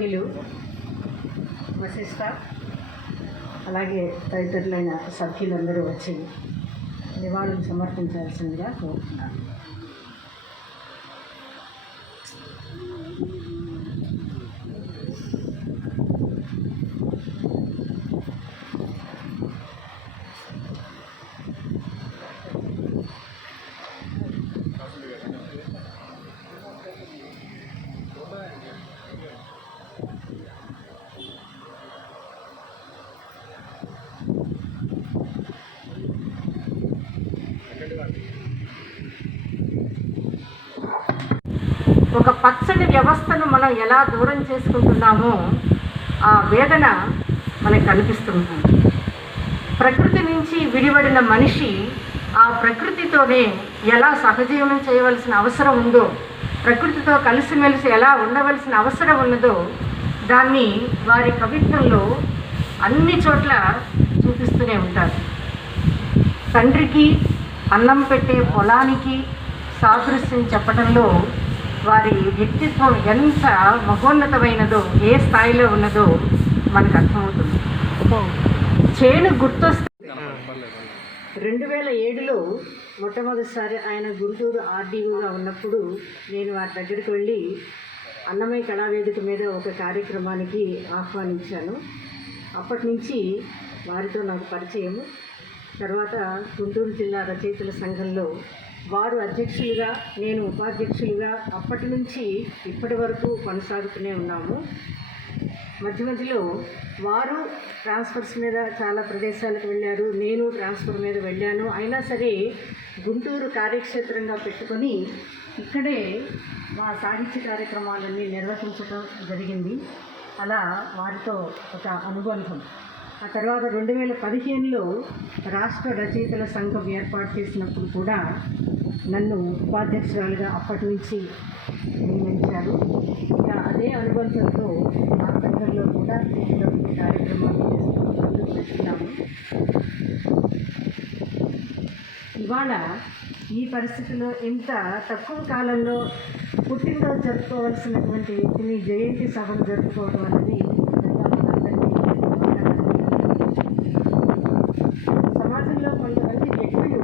సభ్యులు వశిష్ట అలాగే తదితరులైన సభ్యులందరూ వచ్చి నివాళులు సమర్పించాల్సిందిగా కోరుతున్నాను. ఒక వ్యవస్థను మనం ఎలా దూరం చేసుకుంటున్నామో ఆ వేదన మనకు కనిపిస్తుంది ప్రకృతి నుంచి విడిపడిన మనిషి ఆ ప్రకృతితోనే ఎలా సహజీవనం చేయవలసిన అవసరం ఉందో ప్రకృతితో కలిసిమెలిసి ఎలా ఉండవలసిన అవసరం ఉన్నదో దాన్ని వారి కవిత్వంలో అన్ని చోట్ల చూపిస్తూనే ఉంటారు. తండ్రికి అన్నం పెట్టే పొలానికి సాదృశ్యం చెప్పడంలో వారి వ్యక్తిత్వం ఎంత మహోన్నతమైనదో ఏ స్థాయిలో ఉన్నదో మనకు అర్థమవుతుంది. చేను గుర్తొస్తే రెండు వేల ఏడులో మొట్టమొదటిసారి ఆయన గుంటూరు ఆర్డీఓగా ఉన్నప్పుడు నేను వారి దగ్గరికి వెళ్ళి అన్నమయ్య కళావేదిక మీద ఒక కార్యక్రమానికి ఆహ్వానించాను. అప్పటి నుంచి వారితో నాకు పరిచయం తర్వాత గుంటూరు జిల్లా రచయితల సంఘంలో వారు అధ్యక్షులుగా నేను ఉపాధ్యక్షులుగా అప్పటి నుంచి ఇప్పటి వరకు కొనసాగుతూనే ఉన్నాము. మధ్య మధ్యలో వారు ట్రాన్స్ఫర్స్ మీద చాలా ప్రదేశాలకు వెళ్ళారు. నేను ట్రాన్స్ఫర్ మీద వెళ్ళాను. అయినా సరే గుంటూరు కార్యక్షేత్రంగా పెట్టుకొని ఇక్కడే మా సాహిత్య కార్యక్రమాలన్నీ నిర్వహించడం జరిగింది. అలా వారితో ఒక అనుబంధం. ఆ తర్వాత రెండు వేల పదిహేనులో రాష్ట్ర రచయితల సంఘం ఏర్పాటు చేసినప్పుడు కూడా నన్ను ఉపాధ్యక్షురాలుగా అప్పటి నుంచి నియమించారు. ఇక అదే అనుబంధంతో ఆ సంఘంలో కూడా కార్యక్రమాలు చేస్తున్నాము ఇవాళ ఈ పరిస్థితిలో ఇంత తక్కువ కాలంలో పుట్టినరోజు జరుపుకోవాల్సినటువంటి వ్యక్తిని జయంతి సభను జరుపుకోవడం అనేది నిజంగా మనందరికీ సమాజంలో కొంతమంది వ్యక్తులు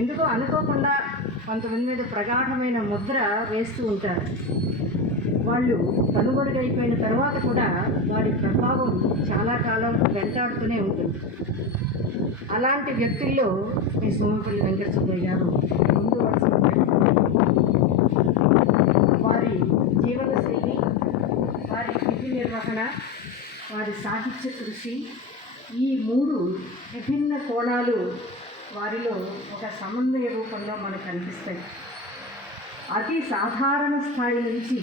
ఎందుకో అనుకోకుండా కొంతమంది మీద ప్రగాఢమైన ముద్ర వేస్తూ ఉంటారు. వాళ్ళు కనుమరుగైపోయిన తర్వాత కూడా వారి ప్రభావం చాలా కాలం వెంటాడుతూనే ఉంటుంది. అలాంటి వ్యక్తుల్లో మీ సోమపల్లి వెంకట సుబ్బయ్య గారు ముందు వరుసలో వారి జీవనశైలి వారి విధి నిర్వహణ వారి సాహిత్య కృషి ఈ మూడు విభిన్న కోణాలు వారిలో ఒక సమన్వయ రూపంలో మనకు కనిపిస్తాయి అతి సాధారణ స్థాయి నుంచి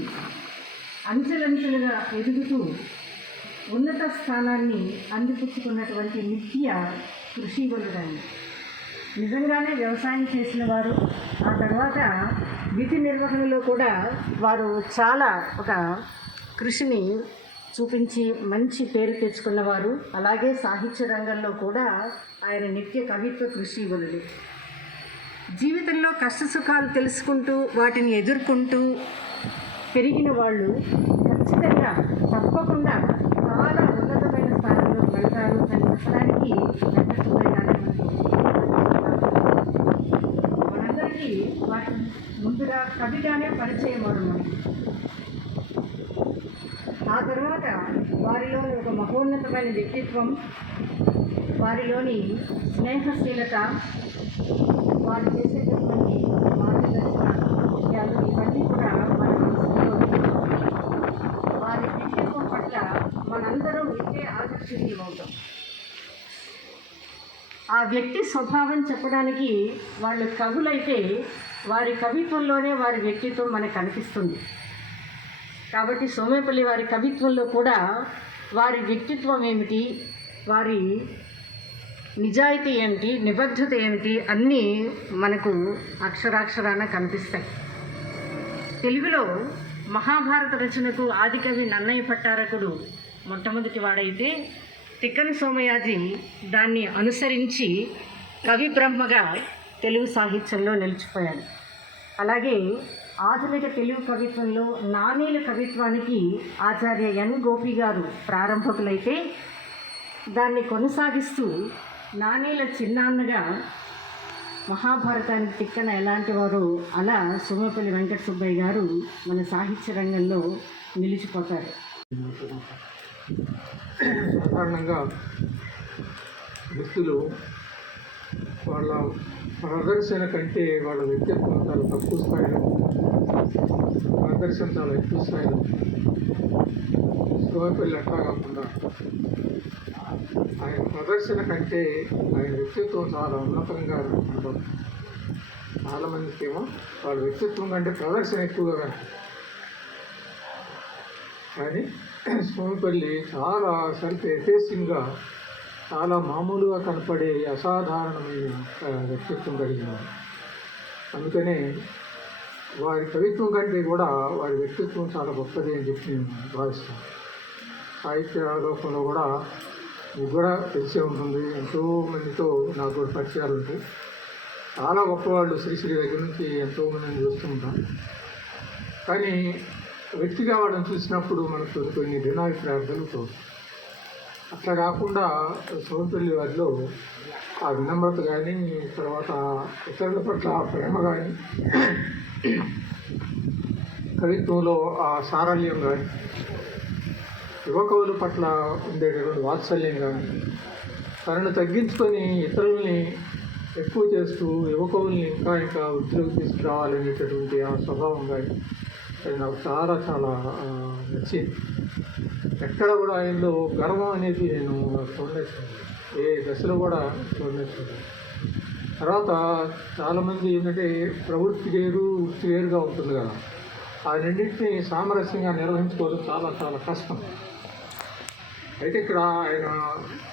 అంచెలంచెలుగా ఎదుగుతూ ఉన్నత స్థానాన్ని అందిపుచ్చుకున్నటువంటి నిత్య కృషి వలుడని నిజంగానే వ్యవసాయం చేసిన వారు ఆ తర్వాత విధి నిర్వహణలో కూడా వారు చాలా ఒక కృషిని చూపించి మంచి పేరు తెచ్చుకున్నవారు. అలాగే సాహిత్య రంగంలో కూడా ఆయన నిత్య కవిత్వ కృషి వలుడు జీవితంలో కష్ట సుఖాలు తెలుసుకుంటూ వాటిని ఎదుర్కొంటూ పెరిగిన వాళ్ళు ఖచ్చితంగా తప్పకుండా చాలా ఉన్నతమైన స్థానంలో వెళ్తారు. అని చెప్పడానికి మనందరికీ వాటిని ముందుగా కవిగానే పరిచయం వారు ఆ తర్వాత వారిలోని ఒక మహోన్నతమైన వ్యక్తిత్వం వారిలోని స్నేహశీలత వారు చేసేటటువంటి మార్గదర్శన విషయాలు ఇవన్నీ కూడా మన మనసులో వారి వ్యక్తిత్వం పట్ల మనందరం ఇదే ఆకర్షణీయమవుతాం ఆ వ్యక్తి స్వభావం చెప్పడానికి వాళ్ళు కవులైతే వారి కవిత్వంలోనే వారి వ్యక్తిత్వం మనకు కనిపిస్తుంది కాబట్టి సోమేపల్లి వారి కవిత్వంలో కూడా వారి వ్యక్తిత్వం ఏమిటి? వారి నిజాయితీ ఏమిటి? నిబద్ధత ఏమిటి? అన్నీ మనకు అక్షరాక్షరాన కనిపిస్తాయి. తెలుగులో మహాభారత రచనకు ఆదికవి నన్నయ్య పట్టారకుడు మొట్టమొదటి వాడైతే తిక్కన సోమయాజి దాన్ని అనుసరించి కవి బ్రహ్మగా తెలుగు సాహిత్యంలో నిలిచిపోయాడు. అలాగే ఆధునిక తెలుగు కవిత్వంలో నాణేల కవిత్వానికి ఆచార్య ఎన్ గోపి గారు ప్రారంభకులైతే దాన్ని కొనసాగిస్తూ నాణేల చిన్నాన్నగా మహాభారతానికి తిక్కన ఎలాంటి వారు అలా సోమపల్లి వెంకట సుబ్బయ్య గారు మన సాహిత్య రంగంలో నిలిచిపోతారు. సాధారణంగా వ్యక్తులు వాళ్ళ ప్రదర్శన కంటే వాళ్ళ వ్యక్తిత్వం చాలా తక్కువ స్థాయిలో ప్రదర్శన చాలా ఎక్కువ స్థాయిలో. శివపల్లి అట్లా కాకుండా ఆయన ప్రదర్శన కంటే ఆయన వ్యక్తిత్వం చాలా ఉన్నతంగా కనబడుతుంది చాలామందికి ఏమో వాళ్ళ వ్యక్తిత్వం కంటే ప్రదర్శన ఎక్కువగా కానీ సోమపల్లి చాలా సెల్ఫ్ ఎఫేసింగ్గా చాలా మామూలుగా కనపడే అసాధారణమైన వ్యక్తిత్వం కలిగినది. అందుకనే వారి కవిత్వం కంటే కూడా వారి వ్యక్తిత్వం చాలా గొప్పది అని చెప్పి నేను భావిస్తాను సాహిత్య లోకంలో కూడా మీకు కూడా తెలిసే ఉంటుంది. ఎంతో మందితో నాకు కూడా పరిచయాలు ఉంటాయి. చాలా గొప్పవాళ్ళు శ్రీశ్రీ దగ్గర నుంచి ఎంతో మందిని చూస్తూ ఉంటాం కానీ వ్యక్తిగా వాళ్ళని చూసినప్పుడు మనకు కొన్ని కొన్ని భిన్నాభిప్రాయాలు అట్లా కాకుండా సోమపల్లి వారిలో ఆ వినమ్రత కానీ తర్వాత ఇతరుల పట్ల ప్రేమ కానీ కవిత్వంలో ఆ సారల్యం కానీ యువకవుల పట్ల ఉండేటటువంటి వాత్సల్యం కానీ తనను తగ్గించుకొని ఇతరుల్ని ఎక్కువ చేస్తూ యువకవుల్ని ఇంకా ఇంకా వృద్ధిలోకి తీసుకురావాలనేటటువంటి ఆ స్వభావం కానీ అది నాకు చాలా చాలా నచ్చింది. ఎక్కడ కూడా ఆయనలో గర్వం అనేది నేను చూడలేదు. ఏ దశలో కూడా చూడలేదు. తర్వాత చాలామంది ఏంటంటే ప్రవృత్తి వేరు వృత్తి వేరుగా ఉంటుంది కదా. ఆ రెండింటిని సామరస్యంగా నిర్వహించుకోవడం చాలా చాలా కష్టం. అయితే ఇక్కడ ఆయన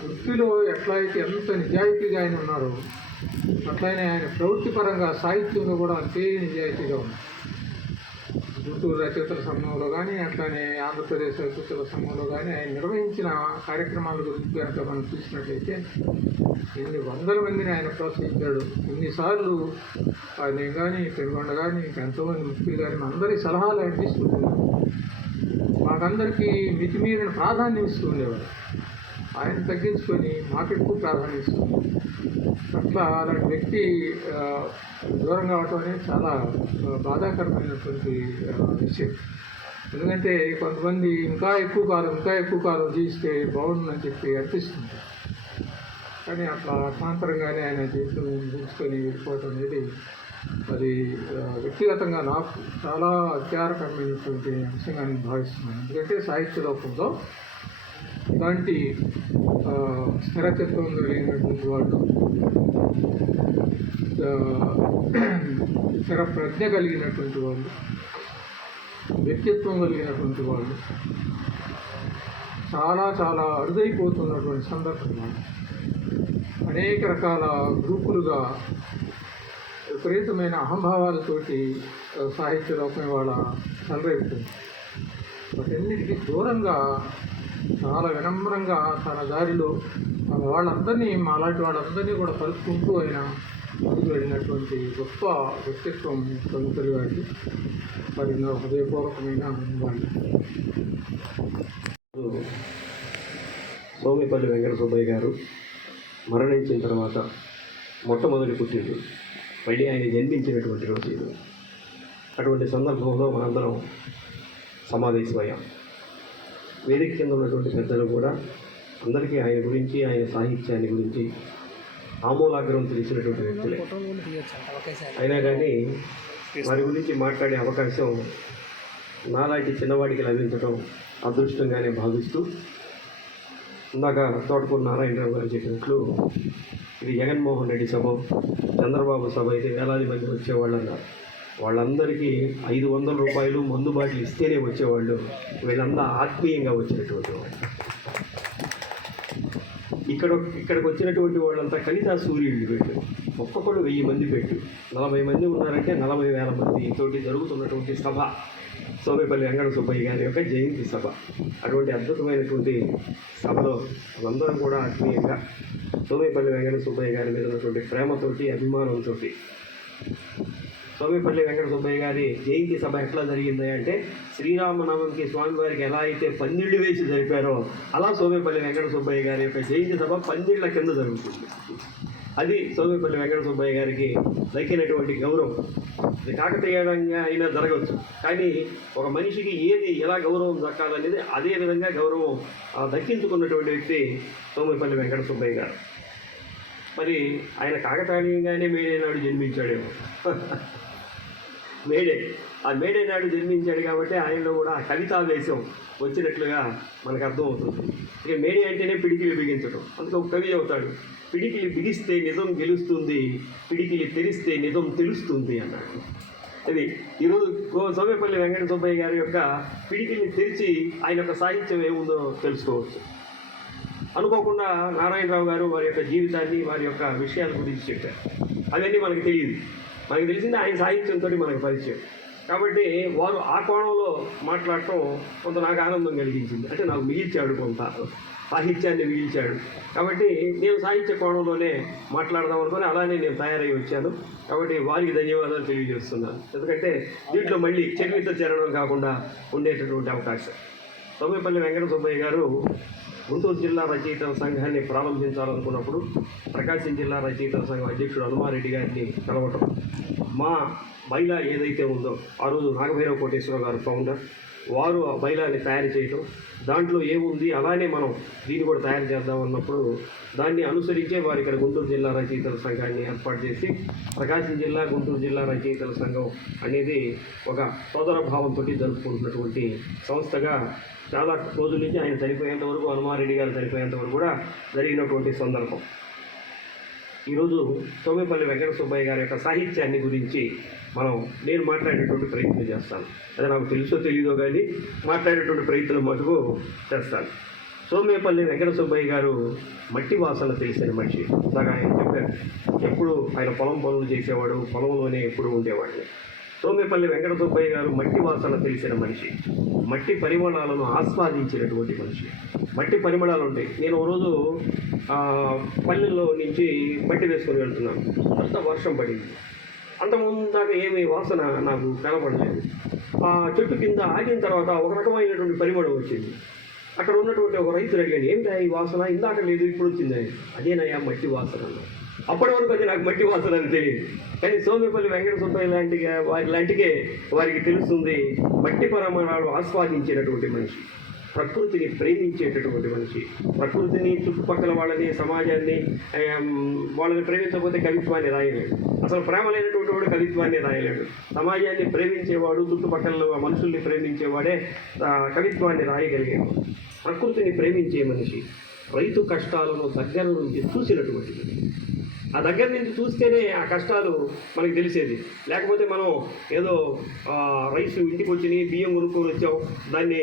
వృత్తిలో ఎట్లా అయితే ఎంత నిజాయితీగా ఆయన ఉన్నారో అట్లనే ఆయన ప్రవృత్తి పరంగా సాహిత్యంలో కూడా అంతే నిజాయితీగా ఉన్నారు. గుంటూరు రచయితల సంఘంలో కానీ అట్లానే ఆంధ్రప్రదేశ్ రచయితల సంఘంలో కానీ ఆయన నిర్వహించిన కార్యక్రమాల గురించి కనుక మనం చూసినట్లయితే ఎన్ని వందల మందిని ఆయన ప్రోత్సహించాడు. ఎన్నిసార్లు ఆయన కానీ పెనుగొండ కానీ ఇంకా ఎంతోమంది ముఖ్యులు కానీ అందరి సలహాలు ఆయన తీసుకుంటున్నారు. మాకందరికీ మితిమీరిన ప్రాధాన్యం ఇస్తూ ఉండేవారు. ఆయన తగ్గించుకొని మాకు ఎక్కువ అట్లా అలాంటి వ్యక్తి దూరం కావటం అనేది చాలా బాధాకరమైనటువంటి విషయం. ఎందుకంటే కొంతమంది ఇంకా ఎక్కువ కాలం ఇంకా ఎక్కువ కాలం జీవిస్తే బాగుంటుందని చెప్పి అనిపిస్తుంది. కానీ అట్లా అర్థాంతరంగానే ఆయన జీవితం ఉంచుకొని వెళ్ళిపోవటం అనేది అది వ్యక్తిగతంగా నాకు చాలా అత్యారకరమైనటువంటి అంశంగా నేను భావిస్తున్నాను. ఎందుకంటే సాహిత్య లోకంలో అలాంటి ఆ, కలిగినటువంటి వాళ్ళు స్థిర ప్రజ్ఞ కలిగినటువంటి వాళ్ళు వ్యక్తిత్వం కలిగినటువంటి వాళ్ళు చాలా చాలా అరుదైపోతున్నటువంటి సందర్భం అనేక రకాల గ్రూపులుగా విపరీతమైన అహంభావాలతోటి సాహిత్య లోకం ఇవాళ చెలరేపుతుంది వాటన్నిటికీ దూరంగా చాలా వినమ్రంగా తన దారిలో మన వాళ్ళందరినీ మాలాంటి వాళ్ళందరినీ కూడా కలుపుకుంటూ ఆయన ముందుకు వెళ్ళినటువంటి గొప్ప వ్యక్తిత్వం కవితలు గారికి మరి నా హృదయపూర్వకమైన వాళ్ళు సోమిపల్లి వెంకట సుబ్బయ్య గారు మరణించిన తర్వాత మొట్టమొదటి పుట్టింది మళ్ళీ ఆయన జన్మించినటువంటి రోజు ఇది. అటువంటి సందర్భంలో మనందరం సమావేశమయ్యాం వేదిక కింద ఉన్నటువంటి పెద్దలు కూడా అందరికీ ఆయన గురించి ఆయన సాహిత్యాన్ని గురించి ఆమూలాగ్రం తెలిసినటువంటి వ్యక్తులే. అయినా కానీ వారి గురించి మాట్లాడే అవకాశం నాలాంటి చిన్నవాడికి లభించడం అదృష్టంగానే భావిస్తూ ఇందాక తోటకూరు నారాయణరావు గారు చెప్పినట్లు ఇది జగన్మోహన్ రెడ్డి సభ చంద్రబాబు సభ అయితే వేలాది మంది వచ్చేవాళ్ళు అన్నారు. వాళ్ళందరికీ ఐదు వందల రూపాయలు మందు బాటిల్ ఇస్తేనే వచ్చేవాళ్ళు. వీళ్ళంతా ఆత్మీయంగా వచ్చినటువంటి వాళ్ళు. ఇక్కడ ఇక్కడికి వచ్చినటువంటి వాళ్ళంతా కవితా సూర్యుడు పెట్టు. ఒక్కొక్కడు వెయ్యి మంది పెట్టు. నలభై మంది ఉన్నారంటే నలభై వేల మంది. తోటి జరుగుతున్నటువంటి సభ సోమేపల్లి వెంకట సుబ్బయ్య గారి యొక్క జయంతి సభ. అటువంటి అద్భుతమైనటువంటి సభలో అందరం కూడా ఆత్మీయంగా సోమేపల్లి వెంకట సుబ్బయ్య గారి మీద ఉన్నటువంటి ప్రేమతోటి అభిమానంతో సోమేపల్లి వెంకట సుబ్బయ్య గారి జయంతి సభ ఎట్లా జరిగింది అంటే శ్రీరామనవమికి స్వామివారికి ఎలా అయితే పందిళ్ళు వేసి జరిపారో అలా సోమేపల్లి వెంకట సుబ్బయ్య గారి యొక్క జయంతి సభ పందిళ్ళ కింద జరుగుతుంది. అది సోమేపల్లి వెంకట సుబ్బయ్య గారికి దక్కినటువంటి గౌరవం. ఇది కాకతీయంగా అయినా జరగవచ్చు. కానీ ఒక మనిషికి ఏది ఎలా గౌరవం దక్కాలనేది అదే విధంగా గౌరవం ఆ, దక్కించుకున్నటువంటి వ్యక్తి సోమేపల్లి వెంకట సుబ్బయ్య గారు. మరి ఆయన కాకతాళీయంగానే మేనేనాడు జన్మించాడేమో. మేడే. ఆ మేడే నాడు జన్మించాడు కాబట్టి ఆయనలో కూడా కవితావేశం వచ్చినట్లుగా మనకు అర్థమవుతుంది. ఇక మేడే అంటేనే పిడికిలి బిగించడం అందుకే ఒక కవి అవుతాడు పిడికిలి బిగిస్తే నిజం గెలుస్తుంది పిడికిలి తెరిస్తే నిజం తెలుస్తుంది అన్నాడు. అది ఈరోజు గో- సోమేపల్లి వెంకట సుబ్బయ్య గారి యొక్క పిడికిల్ని తెరిచి ఆయన యొక్క సాహిత్యం ఏముందో తెలుసుకోవచ్చు. అనుకోకుండా నారాయణరావు గారు వారి యొక్క జీవితాన్ని వారి యొక్క విషయాల గురించి చెప్పారు. అవన్నీ మనకు తెలియదు. మనకు తెలిసింది ఆయన సాహిత్యంతో మనకు పరిచయం. కాబట్టి వారు ఆ కోణంలో మాట్లాడటం కొంత నాకు ఆనందం కలిగించింది. అంటే నాకు మిగిల్చాడు కొంత. సాహిత్యాన్ని మిగిల్చాడు. కాబట్టి నేను సాహిత్య కోణంలోనే మాట్లాడదాం అనుకుని అలానే నేను తయారై వచ్చాను. కాబట్టి వారికి ధన్యవాదాలు తెలియజేస్తున్నాను. ఎందుకంటే దీంట్లో మళ్ళీ చరిత్ర చేరడం కాకుండా ఉండేటటువంటి అవకాశం. సోమేపల్లి వెంకట సుబ్బయ్య గారు గుంటూరు జిల్లా రచయితల సంఘాన్ని ప్రారంభించాలనుకున్నప్పుడు ప్రకాశం జిల్లా రచయితల సంఘం అధ్యక్షుడు హనుమారెడ్డి గారిని కలవటం. మా మహిళ ఏదైతే ఉందో ఆ రోజు నాగభైరవ కోటేశ్వర గారు ఫౌండర్ వారు ఆ బైలాన్ని తయారు చేయటం. దాంట్లో ఏముంది? అలానే మనం దీన్ని కూడా తయారు చేద్దాం అన్నప్పుడు దాన్ని అనుసరించే వారు ఇక్కడ గుంటూరు జిల్లా రచయితల సంఘాన్ని ఏర్పాటు చేసి ప్రకాశం జిల్లా గుంటూరు జిల్లా రచయితల సంఘం అనేది ఒక సోదర భావంతో జరుపుకుంటున్నటువంటి సంస్థగా చాలా రోజుల నుంచి ఆయన చనిపోయేంత వరకు హనుమారెడ్డి గారు చనిపోయేంత వరకు కూడా జరిగినటువంటి సందర్భం. ఈరోజు సోమేపల్లి వెంకట సుబ్బయ్య గారి యొక్క సాహిత్యాన్ని గురించి మనం నేను మాట్లాడేటువంటి ప్రయత్నం చేస్తాను. అదే నాకు తెలుసో తెలియదో కానీ మాట్లాడేటువంటి ప్రయత్నం మటుకు చేస్తాను. సోమేపల్లి వెంకట సుబ్బయ్య గారు మట్టి వాసన తెలిసిన మనిషి. నాకు ఆయన చెప్పారు ఎప్పుడు ఆయన పొలం పనులు చేసేవాడు పొలంలోనే ఎప్పుడు ఉండేవాడిని. సోమేపల్లి వెంకట సుబ్బయ్య గారు మట్టి వాసన తెలిసిన మనిషి. మట్టి పరిమాణాలను ఆస్వాదించినటువంటి మనిషి. మట్టి పరిమళాలు ఉంటాయి నేను ఓ రోజు పల్లెల్లో నుంచి మట్టి వేసుకొని వెళ్తున్నాను. అంత వర్షం పడింది. అంతకుముందు దాకా ఏమి వాసన నాకు కనపడలేదు ఆ చెట్టు కింద ఆగిన తర్వాత ఒక రకమైనటువంటి పరిమళం వచ్చింది. అక్కడ ఉన్నటువంటి ఒక రైతు అడిగాడు ఏమిటా ఈ వాసన? ఇందాక లేదు ఇప్పుడు వచ్చింది అదేనయ్యా మట్టి వాసన అప్పటి వరకు వచ్చి నాకు మట్టి వాసన అని తెలియదు. కానీ సోమేపల్లి వెంకట సుబ్బయ్య లాంటి వారి లాంటికే వారికి తెలుస్తుంది మట్టి పరమాణాలు ఆస్వాదించినటువంటి మనిషి ప్రకృతిని ప్రేమించేటటువంటి మనిషి ప్రకృతిని చుట్టుపక్కల వాళ్ళని సమాజాన్ని వాళ్ళని ప్రేమించకపోతే కవిత్వాన్ని రాయలేడు. అసలు ప్రేమ లేనటువంటి వాడు కవిత్వాన్ని రాయలేడు. సమాజాన్ని ప్రేమించేవాడు చుట్టుపక్కల మనుషుల్ని ప్రేమించేవాడే కవిత్వాన్ని రాయగలిగేవాడు. ప్రకృతిని ప్రేమించే మనిషి రైతు కష్టాలను దగ్గర నుంచి చూసినటువంటి ఆ దగ్గర నుంచి చూస్తేనే ఆ కష్టాలు మనకి తెలిసేది. లేకపోతే మనం ఏదో ఆ, రైస్ ఇంటికి వచ్చినాయి బియ్యం కొనుక్కొని వచ్చాం దాన్ని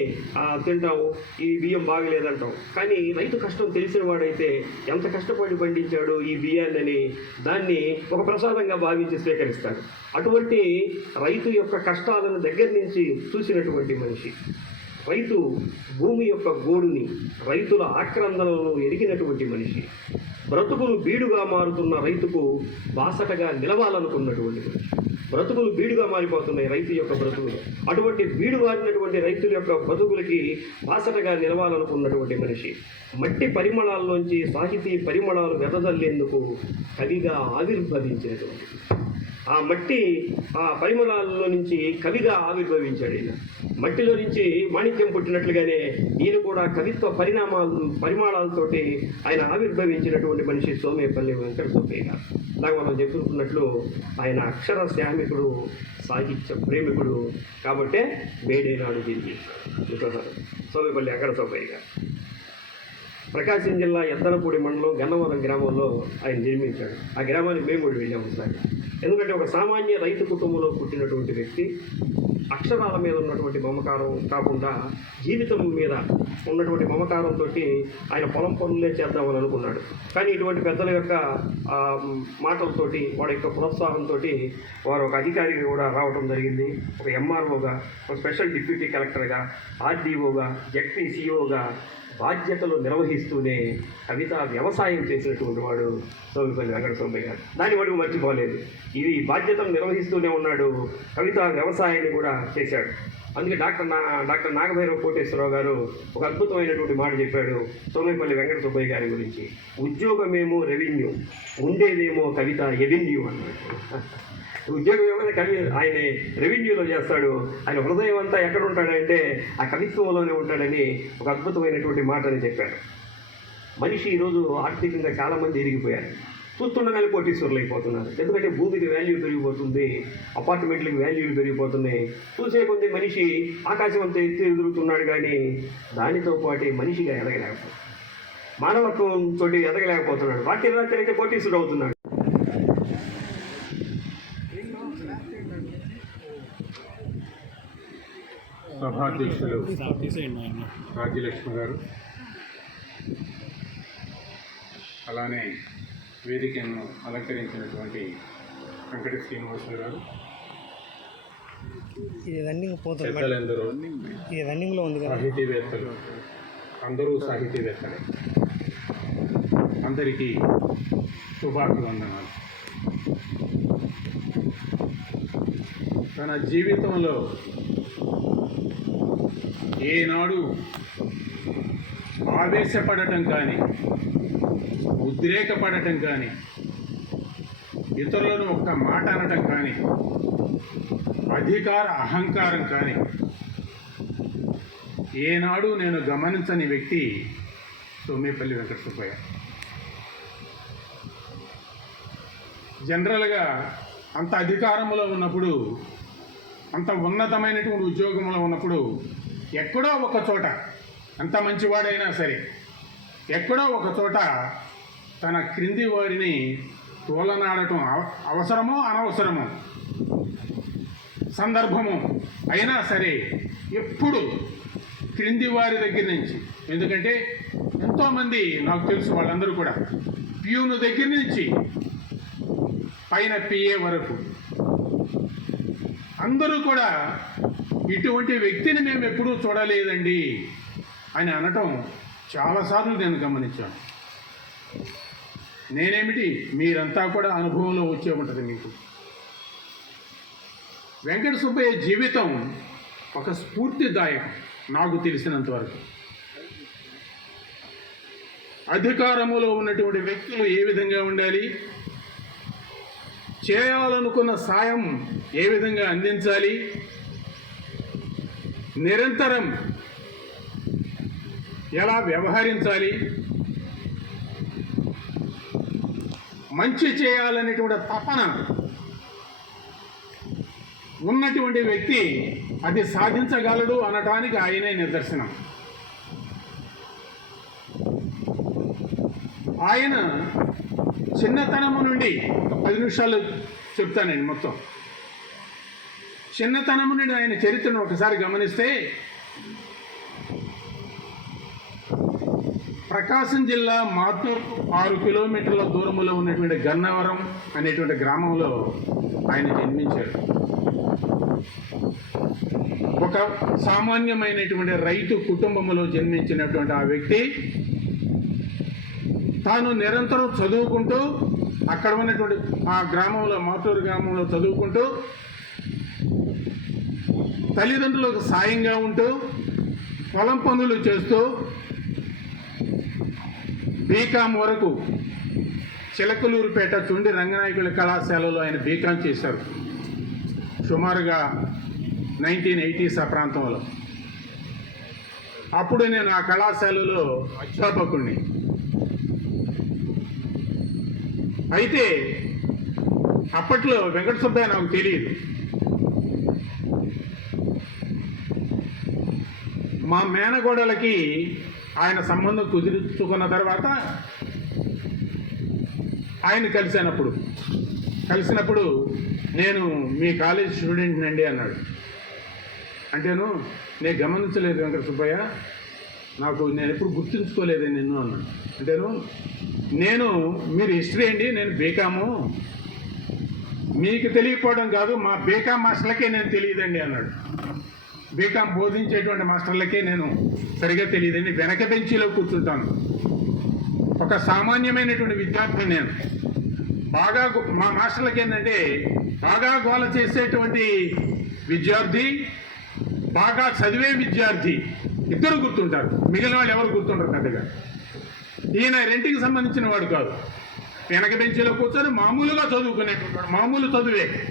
తింటాము ఈ బియ్యం బాగలేదంటాం కానీ రైతు కష్టం తెలిసిన వాడైతే ఎంత కష్టపడి పండించాడు ఈ బియ్యాన్ని దాన్ని ఒక ప్రసాదంగా భావించి స్వీకరిస్తాడు. అటువంటి రైతు యొక్క కష్టాలను దగ్గర నుంచి చూసినటువంటి మనిషి. రైతు భూమి యొక్క గోడుని రైతుల ఆక్రందనలో ఎరిగినటువంటి మనిషి. బ్రతుకులు బీడుగా మారుతున్న రైతుకు బాసటగా నిలవాలనుకున్నటువంటి మనిషి. బ్రతుకులు బీడుగా మారిపోతున్నాయి రైతు యొక్క బ్రతుకులు. అటువంటి బీడు మారినటువంటి రైతుల యొక్క బ్రతుకులకి బాసటగా నిలవాలనుకున్నటువంటి మనిషి. మట్టి పరిమళాల్లోంచి సాహితీ పరిమళాలు వెదజల్లేందుకు కవిగా ఆవిర్భవించినటువంటి ఆ మట్టి ఆ పరిమళాల్లో నుంచి కవిగా ఆవిర్భవించాడు ఈయన. మట్టిలో నుంచి మాణిక్యం పుట్టినట్లుగానే ఈయన కూడా కవిత్వ పరిణామాలు పరిమాణాలతోటి ఆయన ఆవిర్భవించినటువంటి మనిషి సోమేపల్లి వెంకట సోమయ్య గారు మనం చెప్పుకున్నట్లు ఆయన అక్షర శామికుడు సాహిత్య ప్రేమికుడు కాబట్టే వేడేనాడు జన్మించాడు సోమేపల్లి అక్కడ సోమయ్య గారు. ప్రకాశం జిల్లా ఎద్దనపూడి మండలం గన్నవరం గ్రామంలో ఆయన జన్మించాడు. ఆ గ్రామానికి మేము కూడా వెళ్ళాము ఒకసారి. ఎందుకంటే ఒక సామాన్య రైతు కుటుంబంలో పుట్టినటువంటి వ్యక్తి అక్షరాల మీద ఉన్నటువంటి మమకారం కాకుండా జీవితం మీద ఉన్నటువంటి మమకారంతో ఆయన పొలం పనులే చేద్దామని అనుకున్నాడు. కానీ ఇటువంటి పెద్దల యొక్క మాటలతోటి వాడి యొక్క ప్రోత్సాహంతో వారు ఒక అధికారికి కూడా రావడం జరిగింది. ఒక ఎంఆర్ఓగా ఒక స్పెషల్ డిప్యూటీ కలెక్టర్గా ఆర్డీఓగా జెడ్పీసీఓగా బాధ్యతలు నిర్వహిస్తూనే కవిత వ్యవసాయం చేసినటువంటి వాడు సోమిపల్లి వెంకట సుబ్బయ్య గారు. దాన్ని మటుకు మర్చిపోలేదు. ఇది బాధ్యతలు నిర్వహిస్తూనే ఉన్నాడు కవిత వ్యవసాయాన్ని కూడా చేశాడు. అందుకే డాక్టర్ నా డాక్టర్ నాగభైరవ కోటేశ్వరరావు గారు ఒక అద్భుతమైనటువంటి మాట చెప్పాడు సోమేపల్లి వెంకట సుబ్బయ్య గారి గురించి. ఉద్యోగమేమో రెవెన్యూ ఉండేదేమో కవిత ఎవెన్యూ అన్నాడు. ఉద్యోగం ఏమైనా కవి ఆయన రెవెన్యూలో చేస్తాడు. ఆయన హృదయం అంతా ఎక్కడ ఉంటాడంటే ఆ కవిత్వంలోనే ఉంటాడని ఒక అద్భుతమైనటువంటి మాటని చెప్పాడు. మనిషి ఈరోజు ఆర్థికంగా చాలామంది ఎరిగిపోయారు చూస్తుండగానే కోటీశ్వరులు అయిపోతున్నారు. ఎందుకంటే భూమికి వాల్యూ పెరిగిపోతుంది అపార్ట్మెంట్లకి వాల్యూలు పెరిగిపోతున్నాయి. చూసే కొద్ది మనిషి ఆకాశం అంతా ఎత్తి ఎదురుతున్నాడు కానీ దానితో పాటే మనిషిగా ఎదగలేకపోతుంది మానవత్వం తోటి ఎదగలేకపోతున్నాడు. రాత్రి రాత్రి అయితే కోటీశ్వరుడు అవుతున్నాడు. సభాధ్యక్షులు రాజ్యలక్ష్మి గారు. అలానే వేదికను అలంకరించినటువంటి వెంకట శ్రీనివాసులు గారు. ఇది రన్నింగ్ పోతుంది. పెద్దలందరూ ఇది రన్నింగ్లో ఉంది కదా. సాహితీవేత్తలు. అందరూ సాహితీవేత్తలే. అందరికీ శుభాభివందనాలు. తన జీవితంలో ఏనాడు ఆవేశపడటం కానీ ఉద్రేకపడటం కానీ ఇతరులను ఒక్క మాట అనటం కానీ అధికార అహంకారం కానీ ఏనాడు నేను గమనించని వ్యక్తి సోమేపల్లి వెంకట సుబ్బయ్య జనరల్గా అంత అధికారంలో ఉన్నప్పుడు అంత ఉన్నతమైనటువంటి ఉద్యోగంలో ఉన్నప్పుడు ఎక్కడో ఒక చోట అంత మంచివాడైనా సరే ఎక్కడో ఒక చోట తన క్రింది వారిని తోలనాడటం అవ- అవసరమో అనవసరమో సందర్భము అయినా సరే ఎప్పుడు క్రింది వారి దగ్గర నుంచి ఎందుకంటే ఎంతోమంది నాకు తెలుసు వాళ్ళందరూ కూడా ప్యూను దగ్గర నుంచి పైన పిఏ వరకు. అందరూ కూడా ఇటువంటి వ్యక్తిని మేము ఎప్పుడూ చూడలేదండి అని అనటం చాలాసార్లు నేను గమనించాను. నేనేమిటి? మీరంతా కూడా అనుభవంలో వచ్చే ఉంటుంది మీకు. వెంకట సుబ్బయ్య జీవితం ఒక స్ఫూర్తిదాయకం నాకు తెలిసినంత వరకు. అధికారములో ఉన్నటువంటి వ్యక్తులు ఏ విధంగా ఉండాలి? చేయాలనుకున్న సాయం ఏ విధంగా అందించాలి? నిరంతరం ఎలా వ్యవహరించాలి? మంచి చేయాలనేటువంటి తపన. ఉన్నటువంటి వ్యక్తి అది సాధించగలడు అనటానికి ఆయనే నిదర్శనం. ఆయన చిన్నతనము నుండి పది నిమిషాలు చెప్తానండి మొత్తం. చిన్నతనము నుండి ఆయన చరిత్రను ఒకసారి గమనిస్తే ప్రకాశం జిల్లా మాతూర్ ఆరు కిలోమీటర్ల దూరంలో ఉన్నటువంటి గన్నవరం అనేటువంటి గ్రామంలో ఆయన జన్మించాడు. ఒక సామాన్యమైనటువంటి రైతు కుటుంబంలో జన్మించినటువంటి ఆ వ్యక్తి తాను నిరంతరం చదువుకుంటూ అక్కడ ఉన్నటువంటి ఆ గ్రామంలో మాతూరు గ్రామంలో చదువుకుంటూ తల్లిదండ్రులకు సాయంగా ఉంటూ పొలం పనులు చేస్తూ బీకాం వరకు చిలకలూరుపేట చుండి రంగనాయకుల కళాశాలలో ఆయన బీకాం చేశారు. సుమారుగా నైన్టీన్ ఎయిటీస్ ఆ ప్రాంతంలో. అప్పుడు నేను ఆ కళాశాలలో అధ్యాపకుడిని అయితే అప్పట్లో వెంకట సుబ్బయ్య నాకు తెలియదు. మా మేనగోడలకి ఆయన సంబంధం కుదుర్చుకున్న తర్వాత ఆయన కలిసినప్పుడు కలిసినప్పుడు నేను మీ కాలేజ్ స్టూడెంట్ అండి అన్నాడు. అంటేను నేను గమనించలేదు వెంకట సుబ్బయ్య నాకు నేను ఎప్పుడు గుర్తుంచుకోలేదు నిన్ను అన్నాడు. అంటేను నేను మీరు హిస్టరీ అండి నేను బీకాము. మీకు తెలియకపోవడం కాదు మా బీకామ్ మాస్టర్లకే నేను తెలియదండి అన్నాడు. బీకాం బోధించేటువంటి మాస్టర్లకే నేను సరిగా తెలియదండి వెనక బెంచీలో కూర్చుంటాను. ఒక సామాన్యమైనటువంటి విద్యార్థిని నేను. బాగా మా మాస్టర్లకి ఏంటంటే బాగా గోల చేసేటువంటి విద్యార్థి బాగా చదివే విద్యార్థి ఇద్దరు గుర్తుంటారు. మిగిలిన వాళ్ళు ఎవరు గుర్తుంటారు పెద్దగా. ఈయన రెంటికి సంబంధించిన వాడు కాదు. వెనక బెంచీలో కూర్చొని మామూలుగా చదువుకునేటువంటి మామూలు చదువే.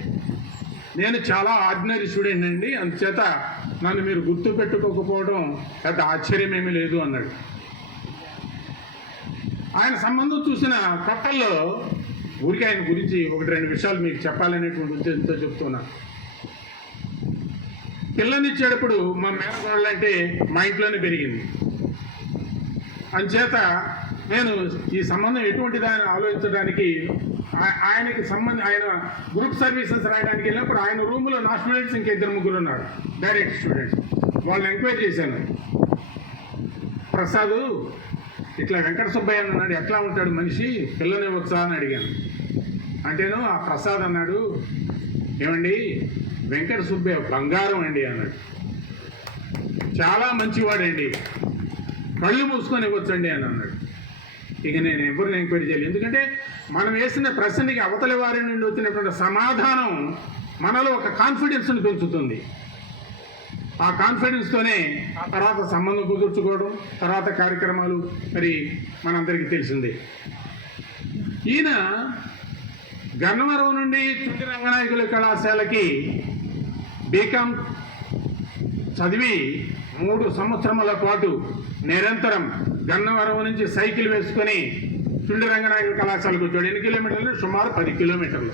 నేను చాలా ఆర్డినరీ స్టూడెంట్ అండి. అందుచేత నన్ను మీరు గుర్తు పెట్టుకోకపోవడం పెద్ద ఆశ్చర్యం ఏమీ లేదు అన్నాడు. ఆయన సంబంధం చూసిన కొత్తల్లో ఊరికి ఆయన గురించి ఒకటి రెండు విషయాలు మీకు చెప్పాలనేటువంటి ఉద్దేశంతో చెప్తున్నా. పిల్లనిచ్చేటప్పుడు మా మేనకోడలు అంటే మా ఇంట్లోనే పెరిగింది. అంచేత నేను ఈ సంబంధం ఎటువంటిదా అని ఆలోచించడానికి ఆయనకి సంబంధ ఆయన గ్రూప్ సర్వీసెస్ రాయడానికి వెళ్ళినప్పుడు ఆయన రూమ్లో నా స్టూడెంట్స్ ఇంకా ఇద్దరు ముగ్గురు ఉన్నారు. డైరెక్ట్ స్టూడెంట్స్ వాళ్ళని ఎంక్వైరీ చేశాను. ప్రసాద్ ఇట్లా వెంకట సుబ్బయ్య అని ఉన్నాడు. ఎట్లా ఉంటాడు మనిషి? పిల్లని వచ్చా అని అడిగాను. అంటేను ఆ ప్రసాద్ అన్నాడు ఏమండి? వెంకట సుబ్బయ్య బంగారం అండి అన్నాడు. చాలా మంచివాడండి. కళ్ళు మూసుకొని వచ్చండి అని అన్నాడు. ఇక నేను ఎవరిని ఎంక్వైరీ చేయాలి ఎందుకంటే మనం వేసిన ప్రశ్నకి అవతలి వారి నుండి వచ్చినటువంటి సమాధానం మనలో ఒక కాన్ఫిడెన్స్ని పెంచుతుంది. ఆ కాన్ఫిడెన్స్తోనే ఆ తర్వాత సంబంధం కుదుర్చుకోవడం తర్వాత కార్యక్రమాలు మరి మనందరికీ తెలిసిందే. ఈయన గన్నవరం నుండి తుంటి రంగనాయకుల కళాశాలకి బీకాం చదివి మూడు సంవత్సరముల పాటు నిరంతరం గన్నవరం నుంచి సైకిల్ వేసుకొని సుండి రంగనాయక కళాశాలకు వచ్చాడు ఎన్ని కిలోమీటర్లు? సుమారు పది కిలోమీటర్లు.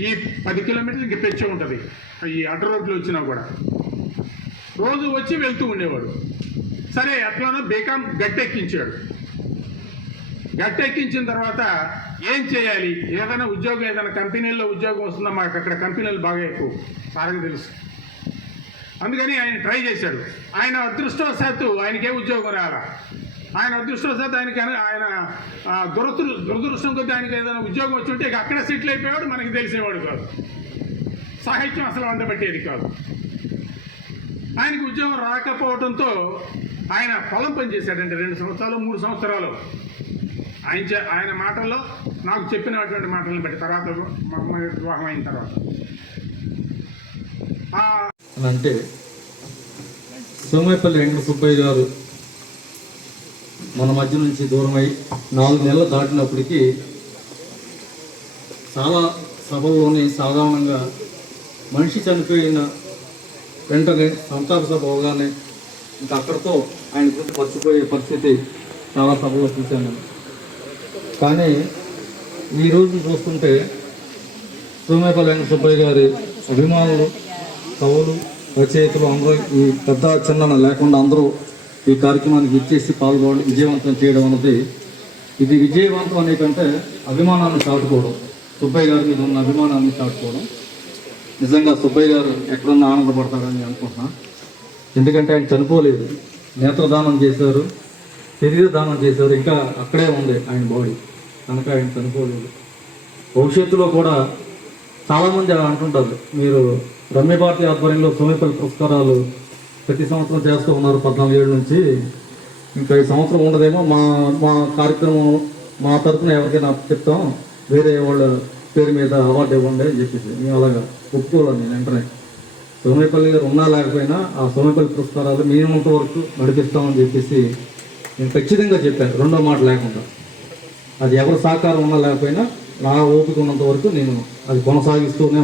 ఈ పది కిలోమీటర్లకి పెచ్చ ఉంటుంది. ఈ అడ్డ రోడ్లు వచ్చినా కూడా. రోజు వచ్చి వెళ్తూ ఉండేవాడు. సరే అట్లానో బేకాం గట్టెక్కించాడు. గట్టెక్కించిన తర్వాత ఏం చేయాలి? ఏదైనా ఉద్యోగం ఏదైనా కంపెనీల్లో ఉద్యోగం వస్తుందా? మాకు అక్కడ కంపెనీలు బాగా ఎక్కువ. సార్కి తెలుసు. అందుకని ఆయన ట్రై చేశాడు. ఆయన అదృష్టవశాత్తు ఆయనకే ఉద్యోగం రాలా. ఆయన అదృష్టవశాత్తు ఆయనకి ఆయన దురదృ దురదృష్టం కొద్దీ ఆయనకి ఏదైనా ఉద్యోగం వచ్చి ఉంటే ఇక సెటిల్ అయిపోయాడు మనకి తెలిసేవాడు కాదు. సాహిత్యం అసలు వందబట్టేది కాదు. ఆయనకి ఉద్యోగం రాకపోవడంతో ఆయన పొలం పని చేశాడంటే రెండు సంవత్సరాలు మూడు సంవత్సరాలు. ఆయన చే- ఆయన మాటల్లో నాకు చెప్పినటువంటి మాటలను బట్టి తర్వాత వివాహం అయిన తర్వాత. అని అంటే సోమేపల్లి వెంకట సుబ్బయ్య గారు మన మధ్య నుంచి దూరమై నాలుగు నెలలు దాటినప్పటికీ చాలా సభల్లోనే సాధారణంగా మనిషి చనిపోయిన వెంటనే సంతాప సభ అవగానే ఇంకా అక్కడితో ఆయన గురించి మర్చిపోయే పరిస్థితి చాలా సభలో చూశాను కానీ ఈరోజు చూస్తుంటే సోమేపల్లి వెంకట సుబ్బయ్య గారి అభిమానులు కవులు రచయితలు అందరూ ఈ పెద్ద చిన్న లేకుండా అందరూ ఈ కార్యక్రమానికి ఇచ్చేసి పాల్గొనడం విజయవంతం చేయడం అన్నది ఇది విజయవంతం అనే కంటే అభిమానాన్ని చాటుకోవడం. సుబ్బయ్య గారి మీద ఉన్న అభిమానాన్ని చాటుకోవడం. నిజంగా సుబ్బయ్య గారు ఎక్కడున్నా ఆనందపడతారని అనుకుంటున్నా. ఎందుకంటే ఆయన చనిపోలేదు. నేత్రదానం చేశారు శరీర దానం చేశారు ఇంకా అక్కడే ఉంది ఆయన బాడీ. కనుక ఆయన చనిపోలేదు. భవిష్యత్తులో కూడా చాలామంది అలా అంటుంటారు. మీరు రమ్యభారతి ఆధ్వర్యంలో సోమేపల్లి పురస్కారాలు ప్రతి సంవత్సరం చేస్తూ ఉన్నారు పద్నాలుగు ఏళ్ళ నుంచి. ఇంకా ఈ సంవత్సరం ఉండదేమో మా మా కార్యక్రమం మా తరఫున ఎవరికైనా చెప్తాం వేరే వాళ్ళ పేరు మీద అవార్డు ఇవ్వండి అని చెప్పేసి. మేము అలాగా ఒప్పుకోవాలి నేను వెంటనే. సోమేపల్లి గారు ఉన్నా లేకపోయినా ఆ సోమేపల్లి పురస్కారాలు మినిమంత వరకు నడిపిస్తామని చెప్పేసి నేను ఖచ్చితంగా చెప్పాను. రెండో మాట లేకుండా. అది ఎవరి సహకారం ఉన్నా లేకపోయినా నా ఓపిక ఉన్నంత వరకు నేను అది కొనసాగిస్తూనే